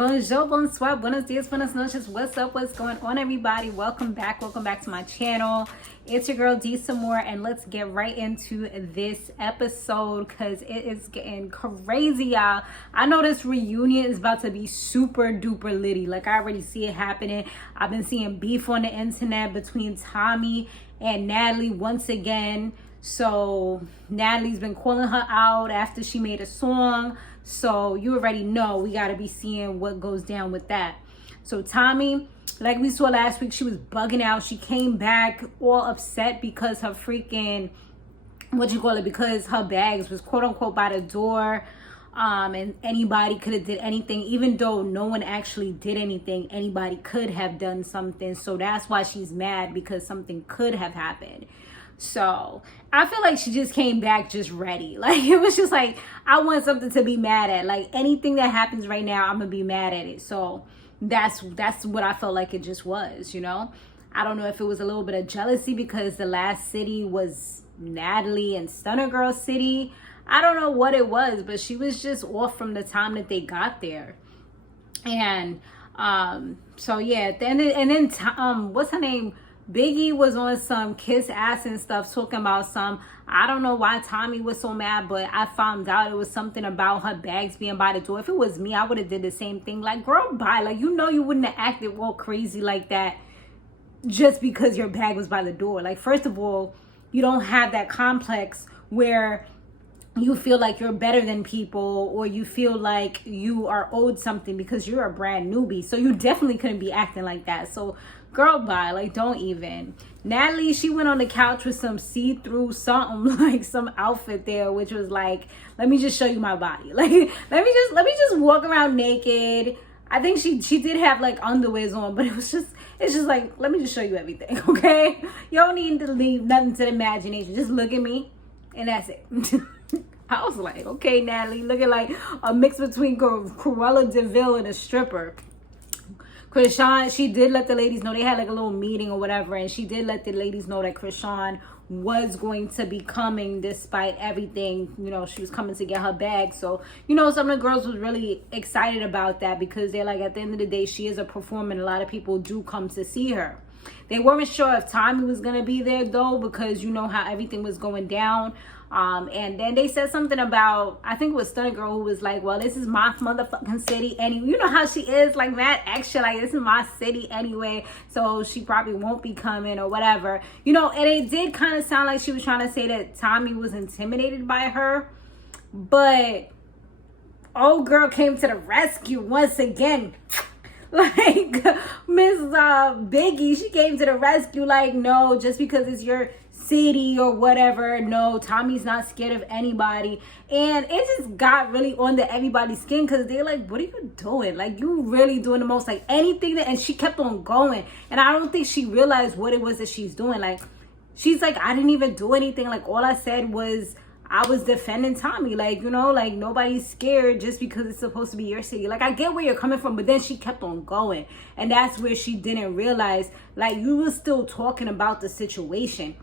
Bonjour, bonsoir, buenos dias, buenas noches. What's up? What's going on, everybody? Welcome back to my channel. It's your girl D some more, and let's get right into this episode because it is getting crazy, y'all. I know this reunion is about to be super duper litty. Like, I already see it happening. I've been seeing beef on the internet between Tommie and Natalie once again. So Natalie's been calling her out after she made a song. So you already know we got to be seeing what goes down with that. So Tommie, like we saw last week, she was bugging out. She came back all upset because her freaking, because her bags was quote unquote by the door. And anybody could have did anything, even though no one actually did anything. Anybody could have done something. So that's why she's mad, because something could have happened. So I feel like she just came back just ready. Like, it was just like, I want something to be mad at. Like, anything that happens right now, I'm gonna be mad at it. So that's what I felt like it just was, you know. I don't know if it was a little bit of jealousy because the last city was Natalie and Stunner Girl City. I don't know what it was, but she was just off from the time that they got there. And so yeah, then what's her name? Biggie was on some kiss ass and stuff, talking about some, I don't know why Tommie was so mad, but I found out it was something about her bags being by the door. If it was me, I would have did the same thing. Like, girl, bye. Like, you know, you wouldn't have acted all crazy like that just because your bag was by the door. Like, first of all, you don't have that complex where you feel like you're better than people, or you feel like you are owed something because you're a brand newbie. So you definitely couldn't be acting like that. So girl, bye. Like, don't even. Natalie, she went on the couch with some see-through something, like some outfit there, which was like, let me just show you my body. Like, let me just walk around naked. I think she did have like underwears on, but it's just like, let me just show you everything, okay? You don't need to leave nothing to the imagination. Just look at me, and that's it. I was like, okay, Natalie, looking like a mix between Cruella DeVille and a stripper. Chrisesan, she did let the ladies know, they had like a little meeting or whatever, and she did let the ladies know that Chrisesan was going to be coming despite everything. You know, she was coming to get her bag. So, you know, some of the girls was really excited about that, because they're like, at the end of the day, she is a performer and a lot of people do come to see her. They weren't sure if Tommie was going to be there though, because you know how everything was going down. And then they said something about, I think it was Stunner Girl, who was like, well, this is my motherfucking city anyway. You know how she is, like that extra, like, this is my city anyway, so she probably won't be coming or whatever, you know. And it did kind of sound like she was trying to say that Tommie was intimidated by her, but old girl came to the rescue once again. Like, Miss Biggie, she came to the rescue. Like, no, just because it's your city or whatever, no, Tommie's not scared of anybody. And it just got really under everybody's skin, because they're like, what are you doing? Like, you really doing the most, like anything that, and she kept on going. And I don't think she realized what it was that she's doing. Like, she's like, I didn't even do anything. Like, all I said was I was defending Tommie. Like, you know, like, nobody's scared just because it's supposed to be your city. Like, I get where you're coming from, but then she kept on going. And that's where she didn't realize, like, you were still talking about the situation.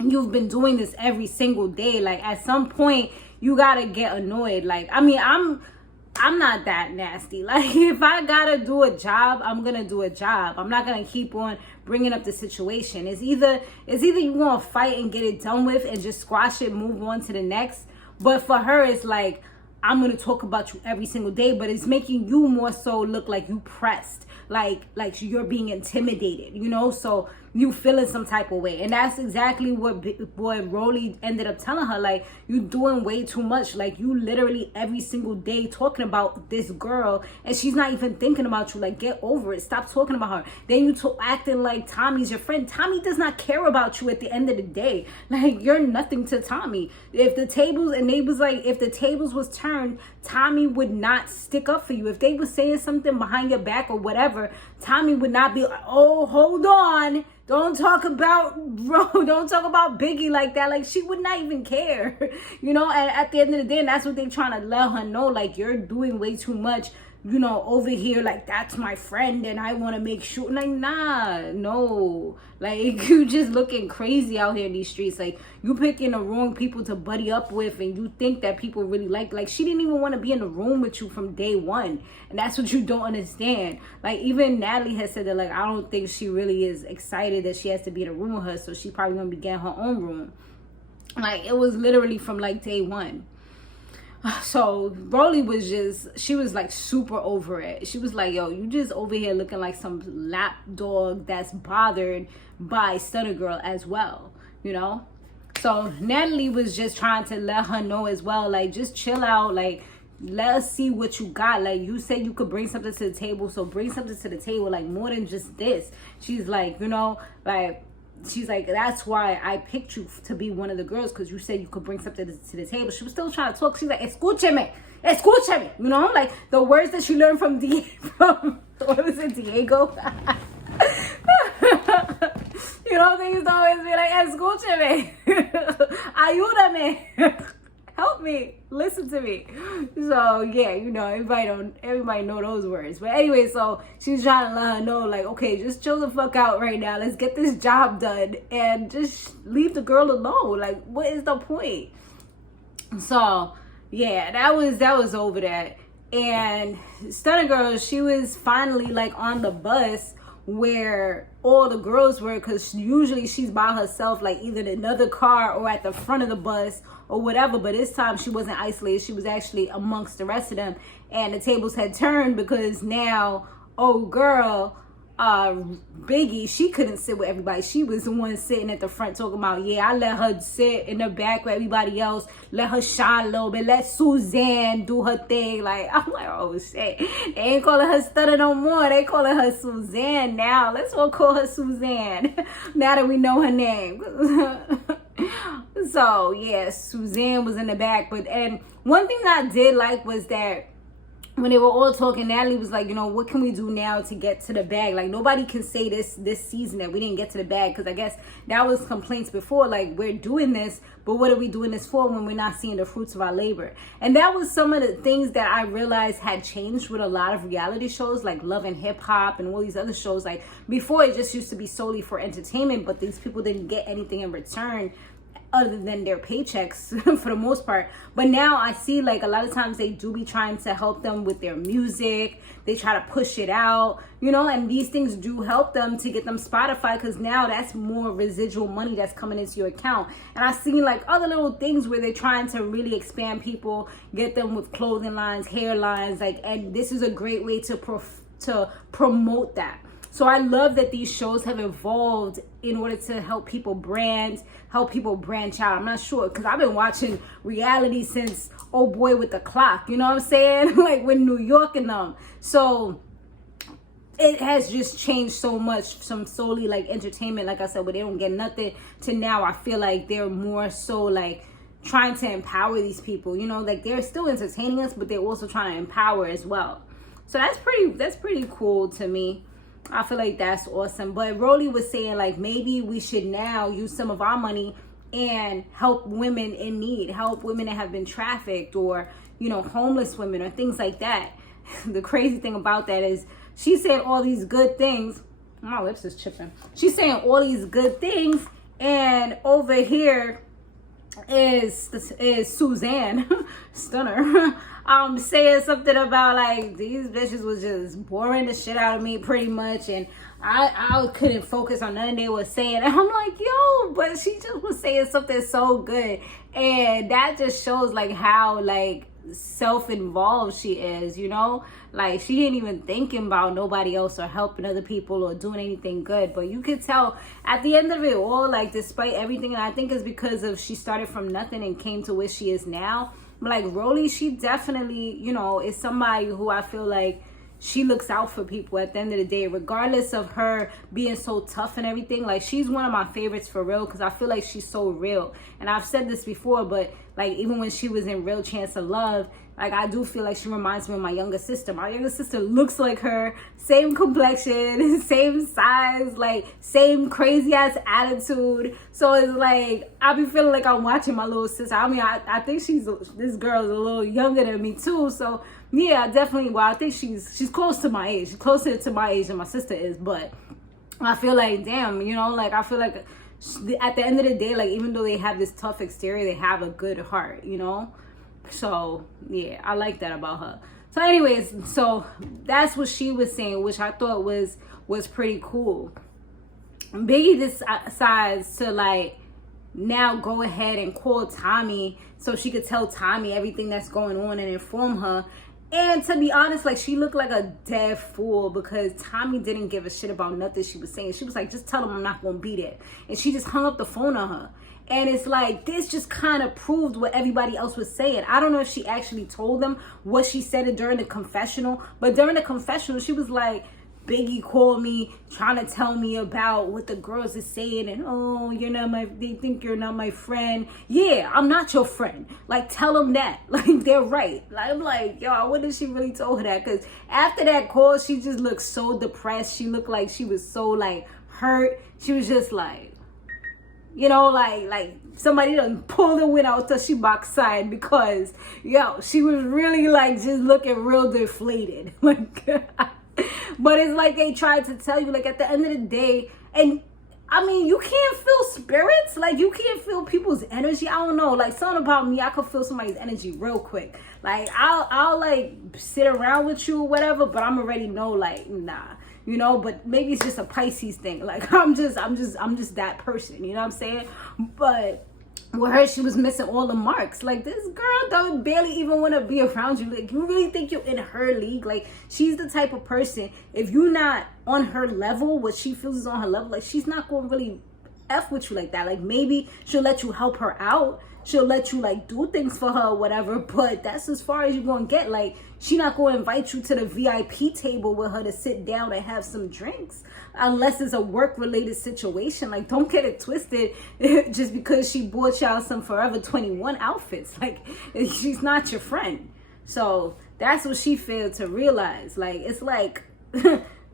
You've been doing this every single day. Like, at some point you gotta get annoyed. Like, I mean, I'm not that nasty. Like, if I gotta do a job, I'm gonna do a job. I'm not gonna keep on bringing up the situation. It's either you gonna fight and get it done with and just squash it, move on to the next. But for her, it's like, I'm gonna talk about you every single day, but it's making you more so look like you pressed, like you're being intimidated, you know. So you feeling some type of way. And that's exactly what Rollie ended up telling her. Like, you doing way too much. Like, you literally every single day talking about this girl, and she's not even thinking about you. Like, get over it. Stop talking about her. Then you acting like Tommie's your friend. Tommie does not care about you at the end of the day. Like, you're nothing to Tommie. If the tables, and they was like, if the tables was turned, Tommie would not stick up for you. If they was saying something behind your back or whatever, Tommie would not be like, oh, hold on, don't talk about Biggie like that. Like, she would not even care, you know. And at the end of the day, and that's what they're trying to let her know, like, you're doing way too much. you know, over here, like, that's my friend and I want to make sure. Like, nah, no. Like, you just looking crazy out here in these streets. Like, you picking the wrong people to buddy up with, and you think that people really like, she didn't even want to be in the room with you from day one. And that's what you don't understand. Like, even Natalie has said that, like, I don't think she really is excited that she has to be in a room with her, so she probably gonna be getting her own room. Like, it was literally from, like, day one. So Rollie was just, she was like super over it. She was like, yo, you just over here looking like some lap dog that's bothered by Stunner Girl as well, you know? So Natalie was just trying to let her know as well, like, just chill out, like, let us see what you got. Like, you said you could bring something to the table, so bring something to the table, like, more than just this. She's like, you know, like, she's like, that's why I picked you to be one of the girls, because you said you could bring something to the table. She was still trying to talk. She's like, escúcheme, you know, like the words that she learned from what was it, Diego? You know, they used to always be like, escúcheme, ayúdame, help me, listen to me. So yeah, you know, everybody know those words. But anyway, so she's trying to let her know, like, okay, just chill the fuck out right now. Let's get this job done and just leave the girl alone. Like, what is the point? So yeah, that was over that. And Stunner Girl, she was finally like on the bus where all the girls were, because usually she's by herself, like either in another car or at the front of the bus or whatever. But this time she wasn't isolated, she was actually amongst the rest of them. And the tables had turned, because now, oh girl, Biggie, she couldn't sit with everybody. She was the one sitting at the front talking about, yeah, I let her sit in the back with everybody else, let her shine a little bit, let Suzanne do her thing. Like, I'm like, oh shit, they ain't calling her Stunner no more, they calling her Suzanne now. Let's all call her Suzanne now that we know her name. So yeah, Suzanne was in the back. And one thing that I did like was that when they were all talking, Natalie was like, you know, what can we do now to get to the bag? Like, nobody can say this season that we didn't get to the bag, because I guess that was complaints before, like, we're doing this, but what are we doing this for when we're not seeing the fruits of our labor? And that was some of the things that I realized had changed with a lot of reality shows, like Love and Hip Hop and all these other shows. Like, before, it just used to be solely for entertainment, but these people didn't get anything in return other than their paychecks for the most part. But now I see, like, a lot of times they do be trying to help them with their music. They try to push it out, you know, and these things do help them to get them Spotify, because now that's more residual money that's coming into your account. And I've seen like other little things where they're trying to really expand people, get them with clothing lines, hair lines, like, and this is a great way to promote that. So I love that these shows have evolved in order to help people brand, help people branch out. I'm not sure, because I've been watching reality since Oh Boy with the Clock, you know what I'm saying? Like with New York and them. So it has just changed so much from solely like entertainment, like I said, where they don't get nothing, to now I feel like they're more so like trying to empower these people, you know, like they're still entertaining us, but they're also trying to empower as well. So that's pretty cool to me. I feel like that's awesome. But Rollie was saying, like, maybe we should now use some of our money and help women in need, help women that have been trafficked, or, you know, homeless women or things like that. The crazy thing about that is she's saying all these good things. My lips is chipping. She's saying all these good things, and over here is Suzanne Stunner saying something about like these bitches was just boring the shit out of me pretty much, and I couldn't focus on nothing they were saying. And I'm like, yo, but she just was saying something so good, and that just shows like how like self-involved she is, you know, like she ain't even thinking about nobody else or helping other people or doing anything good. But you could tell at the end of it all, like despite everything, and I think it's because of she started from nothing and came to where she is now. Like Rollie, she definitely, you know, is somebody who I feel like she looks out for people at the end of the day, regardless of her being so tough and everything. Like, she's one of my favorites for real, because I feel like she's so real. And I've said this before, but like even when she was in Real Chance of Love, like I do feel like she reminds me of my younger sister. My younger sister looks like her, same complexion, same size, like same crazy ass attitude. So it's like I be feeling like I'm watching my little sister. I mean, I think this girl is a little younger than me too, so Yeah, definitely. Well, I think she's close to my age. She's closer to my age than my sister is, but I feel like, damn, you know, like, I feel like at the end of the day, like, even though they have this tough exterior, they have a good heart, you know? So, yeah, I like that about her. So, anyways, so that's what she was saying, which I thought was pretty cool. Biggie decides to, like, now go ahead and call Tommie so she could tell Tommie everything that's going on and inform her. And to be honest, like, she looked like a dead fool because Tommie didn't give a shit about nothing she was saying. She was like, just tell him I'm not going to be there. And she just hung up the phone on her. And it's like, this just kind of proved what everybody else was saying. I don't know if she actually told them what she said during the confessional. But during the confessional, she was like, Biggie called me trying to tell me about what the girls is saying, and oh, they think you're not my friend. Yeah, I'm not your friend. Like, tell them that. Like, they're right. Like, I'm like, yo, I wonder if she really told her that, because after that call, she just looked so depressed. She looked like she was so, like, hurt. She was just like, you know, like somebody done pull the wind out till she backside, because, yo, she was really, like, just looking real deflated. Like, but it's like they tried to tell you, like, at the end of the day, and I mean, you can't feel spirits, like, you can't feel people's energy. I don't know, like, something about me, I could feel somebody's energy real quick. Like, I'll like sit around with you or whatever, but I'm already know, like, nah, you know. But maybe it's just a Pisces thing. Like, I'm just that person, you know what I'm saying? But with her, she was missing all the marks. Like, this girl don't barely even want to be around you. Like, you really think you're in her league? Like, she's the type of person, if you're not on her level, what she feels is on her level, like, she's not going to really F with you like that. Like, maybe she'll let you help her out. She'll let you, like, do things for her or whatever, but that's as far as you're going to get. Like, she not going to invite you to the VIP table with her to sit down and have some drinks unless it's a work-related situation. Like, don't get it twisted just because she bought y'all some Forever 21 outfits. Like, she's not your friend. So that's what she failed to realize. Like, it's like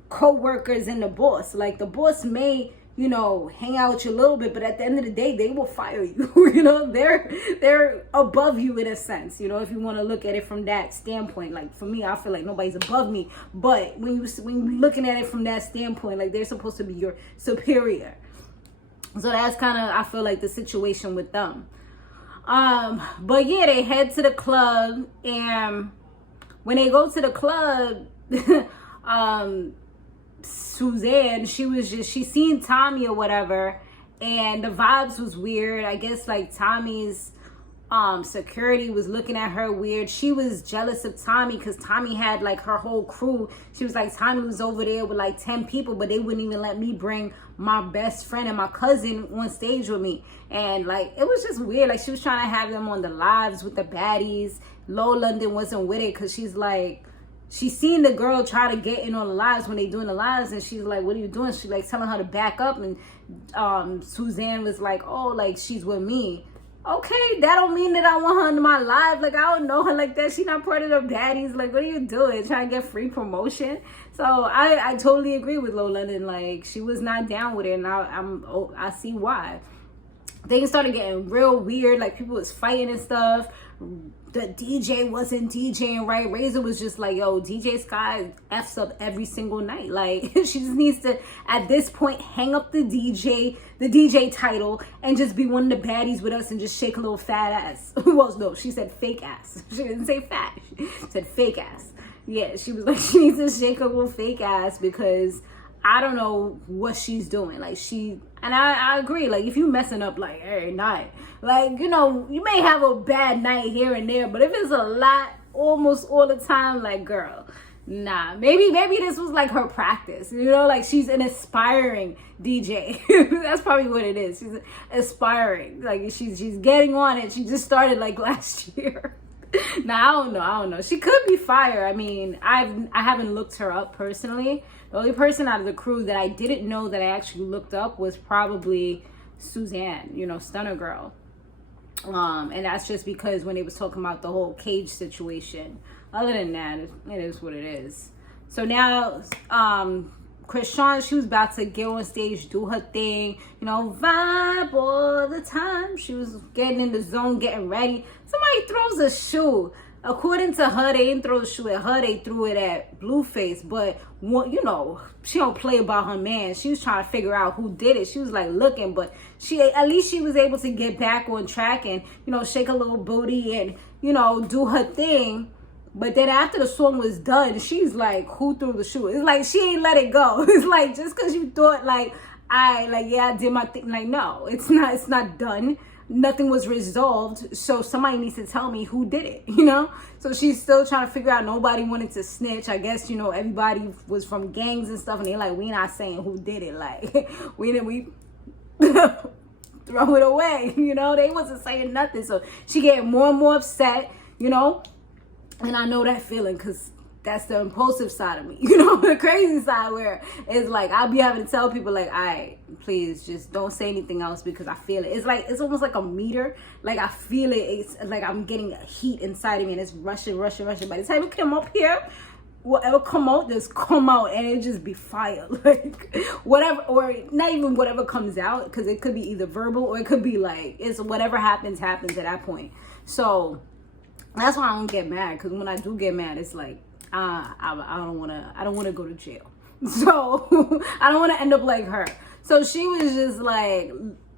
co-workers and the boss. Like, the boss may, you know, hang out with you a little bit, but at the end of the day, they will fire you. You know, they're above you in a sense, you know, if you want to look at it from that standpoint. Like, for me, I feel like nobody's above me, but when you're looking at it from that standpoint, like, they're supposed to be your superior. So that's kind of, I feel like, the situation with them. But yeah, they head to the club, and when they go to the club, Suzanne, she seen Tommie or whatever, and the vibes was weird. I guess, like, Tommie's security was looking at her weird. She was jealous of Tommie because Tommie had, like, her whole crew. She was like, Tommie was over there with like 10 people, but they wouldn't even let me bring my best friend and my cousin on stage with me. And, like, it was just weird. Like, she was trying to have them on the lives with the baddies. Low London wasn't with it because she's like, she seen the girl try to get in on the lives when they doing the lives, and she's like, what are you doing? She, like, telling her to back up, and Suzanne was like, oh, like, she's with me. Okay, that don't mean that I want her in my life. Like, I don't know her like that. She not part of the baddies. Like, what are you doing? Trying to get free promotion? So I totally agree with Low London. Like, she was not down with it, and I see why. Things started getting real weird. Like, people was fighting and stuff. The DJ wasn't DJing right. Razor was just like, yo, DJ Sky F's up every single night. Like, she just needs to, at this point, hang up the DJ title, and just be one of the baddies with us and just shake a little fat ass. Well, no, she said fake ass. She didn't say fat. She said fake ass. Yeah, she was like, she needs to shake a little fake ass, because I don't know what she's doing. Like, and I agree. Like, if you messing up, like, every night, like, you know, you may have a bad night here and there, but if it's a lot, almost all the time, like, girl, nah. Maybe this was, like, her practice, you know? Like, she's an aspiring DJ. That's probably what it is. She's aspiring. Like, she's getting on it. She just started, like, last year. Nah, I don't know. She could be fire. I mean, I haven't looked her up personally. The only person out of the crew that I didn't know that I actually looked up was probably Suzanne, you know, Stunner Girl. And that's just because when they was talking about the whole cage situation. Other than that, it is what it is. So now, Chrisesan, she was about to get on stage, do her thing, you know, vibe all the time. She was getting in the zone, getting ready. Somebody throws a shoe. according to her, they didn't throw the shoe at her, they threw it at Blueface. But, you know, she don't play about her man. She was trying to figure out who did it. She was like looking, but at least she was able to get back on track and, you know, shake a little booty and, you know, do her thing. But then after the song was done, she's like, who threw the shoe? It's like, she ain't let it go. It's like, just because you thought like, I did my thing. Like, no, it's not done. Nothing was resolved. So somebody needs to tell me who did it, you know? So she's still trying to figure out. Nobody wanted to snitch. I guess, you know, everybody was from gangs and stuff. And they're like, we not saying who did it. Like, we throw it away, you know? They wasn't saying nothing. So she getting more and more upset, you know? And I know that feeling because that's the impulsive side of me, you know, the crazy side where it's like I'll be having to tell people like, all right, please just don't say anything else because I feel it. It's like, it's almost like a meter. Like I feel it. It's like I'm getting a heat inside of me and it's rushing. By the time it come up here, whatever come out, just come out and it just be fire. Like whatever, or not even whatever comes out, because it could be either verbal or it could be like, it's whatever happens at that point. So that's why I don't get mad, because when I do get mad, it's like, I don't want to go to jail. So I don't want to end up like her. So she was just like,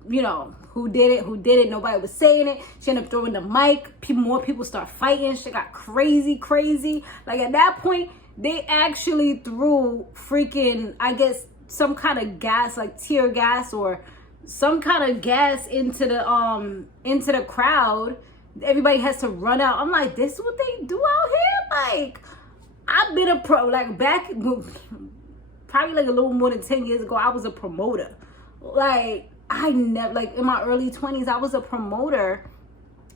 you know, who did it? Nobody was saying it. She ended up throwing the mic. More people start fighting. Shit got crazy. Like at that point, they actually threw freaking, I guess, some kind of gas, like tear gas or some kind of gas into the crowd. Everybody has to run out. I'm like, this is what they do out here? Like, I've been a pro, like back, probably like a little more than 10 years ago, I was a promoter. Like, I never, like in my early 20s, I was a promoter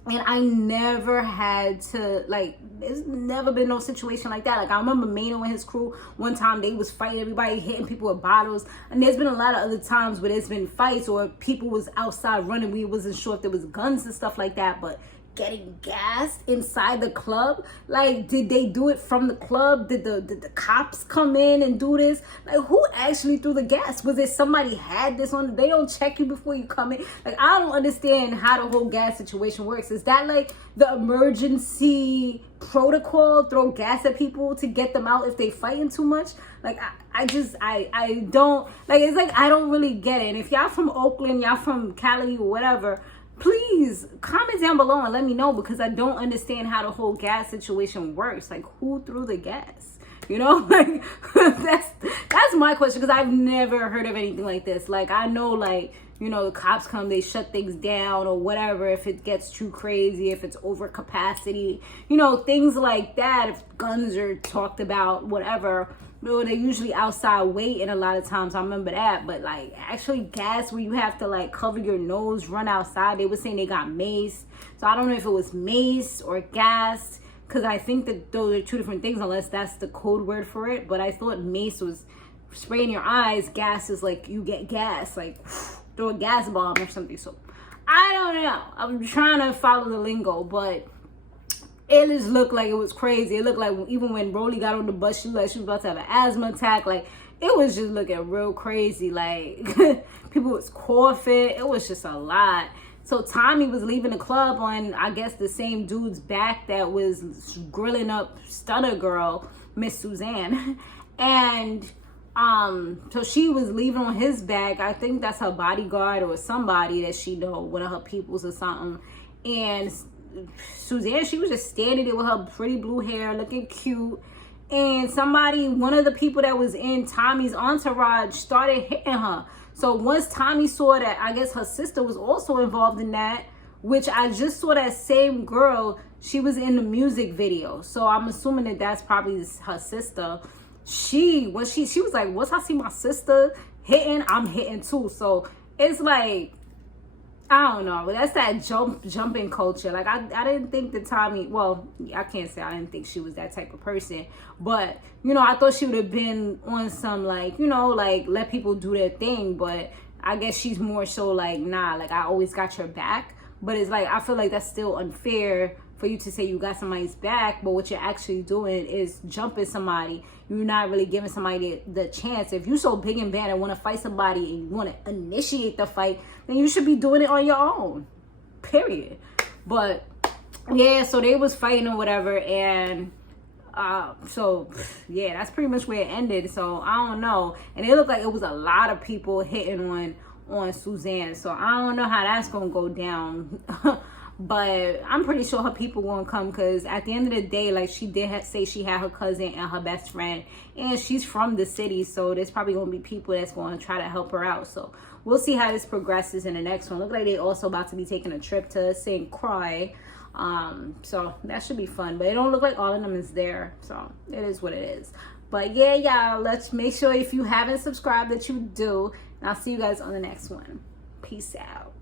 and I never had to, like, there's never been no situation like that. Like, I remember Mano and his crew, one time they was fighting everybody, hitting people with bottles. And there's been a lot of other times where there's been fights or people was outside running. We wasn't sure if there was guns and stuff like that, but getting gassed inside the club, like, did they do it from the club? Did the cops come in and do this? Like, who actually threw the gas? Was it somebody had this on? They don't check you before you come in. Like, I don't understand how the whole gas situation works. Is that like the emergency protocol? Throw gas at people to get them out if they fighting too much? Like, I don't, like, it's like I don't really get it. And if y'all from Oakland, y'all from Cali or whatever, please comment down below and let me know, because I don't understand how the whole gas situation works. Like, who threw the gas? You know, like that's my question, because I've never heard of anything like this. Like, I know, like, you know, the cops come, they shut things down or whatever if it gets too crazy, if it's over capacity, you know, things like that. If guns are talked about, whatever. No, they're usually outside waiting a lot of times. I remember that. But like, actually gas where you have to like cover your nose, run outside. They were saying they got mace. So I don't know if it was mace or gas, because I think that those are two different things, unless that's the code word for it. But I thought mace was spraying your eyes. Gas is like you get gas, like throw a gas bomb or something. So I don't know. I'm trying to follow the lingo, but it just looked like it was crazy. It looked like even when Rollie got on the bus, she was about to have an asthma attack. Like, it was just looking real crazy. Like, people was coughing. It was just a lot. So Tommie was leaving the club on, I guess, the same dude's back that was grilling up Stunner Girl, Miss Suzanne. And so she was leaving on his back. I think that's her bodyguard or somebody that she know, one of her peoples or something. And Suzanne, she was just standing there with her pretty blue hair, looking cute. And one of the people that was in Tommie's entourage started hitting her. So once Tommie saw that, I guess her sister was also involved in that, which I just saw that same girl, she was in the music video. So I'm assuming that that's probably her sister. She was like, once I see my sister hitting, I'm hitting too. So it's like, I don't know, but that's that jumping culture. Like, I didn't think that Tommie, well, I can't say I didn't think she was that type of person, but, you know, I thought she would have been on some, like, you know, like, let people do their thing. But I guess she's more so like, nah, like, I always got your back. But it's like, I feel like that's still unfair for you to say you got somebody's back, but what you're actually doing is jumping somebody. You're not really giving somebody the chance. If you're so big and bad and want to fight somebody and you want to initiate the fight, then you should be doing it on your own, period. But yeah, so they was fighting or whatever, and so yeah, that's pretty much where it ended. So I don't know, and it looked like it was a lot of people hitting on Suzanne, so I don't know how that's gonna go down. But I'm pretty sure her people gonna come, because at the end of the day, like, she did say she had her cousin and her best friend, and she's from the city, so there's probably gonna be people that's gonna try to help her out. So we'll see how this progresses in the next one. Look like they also about to be taking a trip to St. Croix. So that should be fun, but it don't look like all of them is there, so it is what it is. But yeah, y'all, let's make sure if you haven't subscribed that you do, and I'll see you guys on the next one. Peace out.